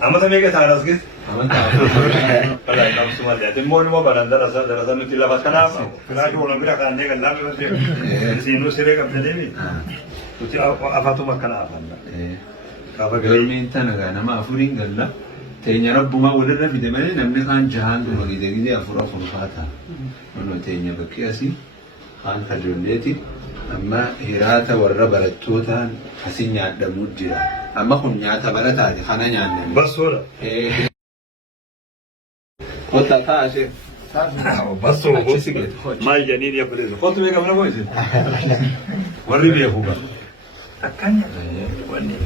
Amata mega thanas gis. Amata. Kala kam sumal ya. Timmo ni mo baran dara nuti la bakana. Kala ko wala mira kan ne kan lamu se. Sinu sire kam de ni. Tuti afatu makana afanda. Kafa galmeen tana ga nama afurin galla teenya rabbuma walirra fide malee namni kaan jahaan dhuma gide afur afur faata. Ono teenya bakki asii kaan kajoolleeti amma hiraata warra barattootaan asin nyaadhamuu jira. Amma kun nyaata barataati kana nyaannan. Basoola. Kota taashe. Basoo. Maal janiin ya bilezu. Kotu beeka mana boyse. Warri beeku ga. Takkanya. Wanni.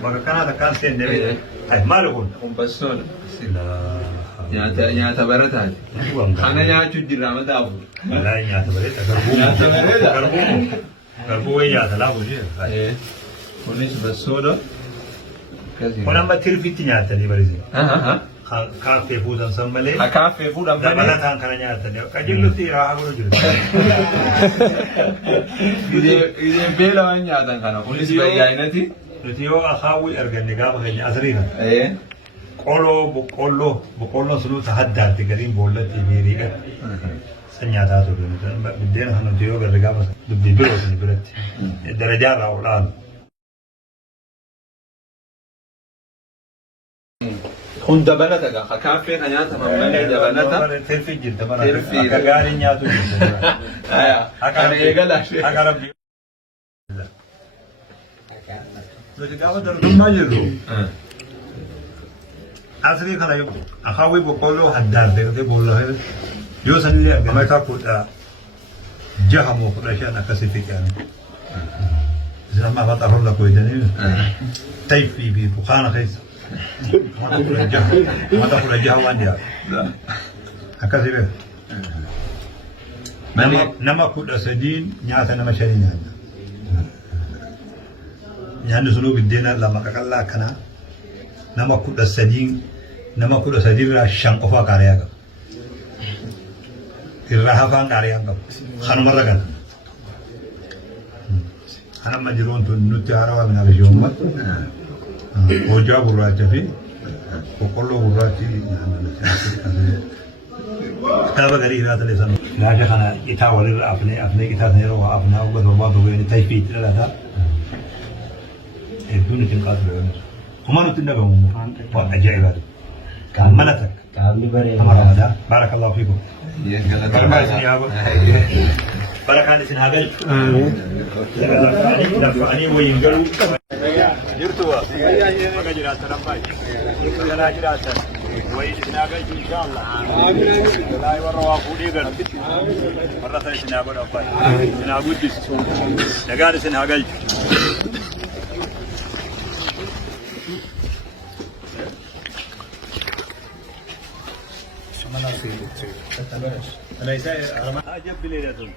Maka kana takkan sen debe. Ay maal kun basoola. Sila. Nyaata barataati. Kana nyaachuu jira mata afur. Wallahi nyaata barata garbuu. Nyaata barata. Garbuu. Garbuu nyaata laabu jira. Kunis basoola. Kun amma tirfitti nyaatanii barisi. Kaaffee fuudhan san malee. Kaaffee fuudhan malee. Dabalataan kana nyaatanii. Qajeellutti irraa haa godhu jiru. Ideen beela waan nyaatan kana kunis bayyaa'inati. Nuti yoo akaawwii arganne gaafa keenya asiriina. Qoloo boqqolloo suluuta haddaatti gadiin boollatti miiriidha. San nyaataa ture. Biddeen kana nuti yoo garri gaafa dubbii birooti biratti. Darajaarraa olaanu. Kun dabalata gaafa kaaffee kan nyaataman malee dabalata. Tirfii jirta bara. Akka gaarii nyaatu jirta. Akka eegalaashee. Akka rabbi. Nuti gaafa dargummaa jirru. Asrii kana akaawwii boqqolloo haddaan beektee boolla yoo sanillee argame akka kudha jaha moo kudha shan akkasitti qiyame. Isaan afaan afaan lakkoo jedhanii taifii fi bukaana keessa. Mata kudha jaha waan dhiyaatu. Akkasii beeku. Nama kudha sadiin nyaata nama shanii nyaata. Nyaanni sunuu biddeena lama qaqallaa akkanaa. Nama kudha sadiin irraa shan qofaa qaariyaa qaba. Irraa hafaan qaariyaa qaba. Kanumarra gana. Kan amma jiruun tun nutti haarawaa minaa bishoomma. Hojjaa gurraacha fi boqqolloo gurraachi kitaaba garii irraa talee sana. Ilaacha kana itaa walirra afnee itaa sana yeroo afnaa uga torbaa tokko taifii itti dhalataa. Hedduun ittiin qaatu yoo kuma nuti hin dhagahamu waan ajaa'ibaati. Mana takka. Qaamni bareedaa. Amaramadhaa. Baarakallahu fiikum. Barmaa isin haa godhu. Barakaan isin haa galchu. Dafa'anii wayyin galuu. Jirtuwa. Maka jiraatan abbaa. Kanaa jiraatan. Wayyin isin haa galchu inshaallah. Walaahi warra waa fuudhee galu. Warra sana isin haa godhu abbaa. Isin haa guddisu. Nagaan isin haa galchu. أنا يسأل أجب بليلة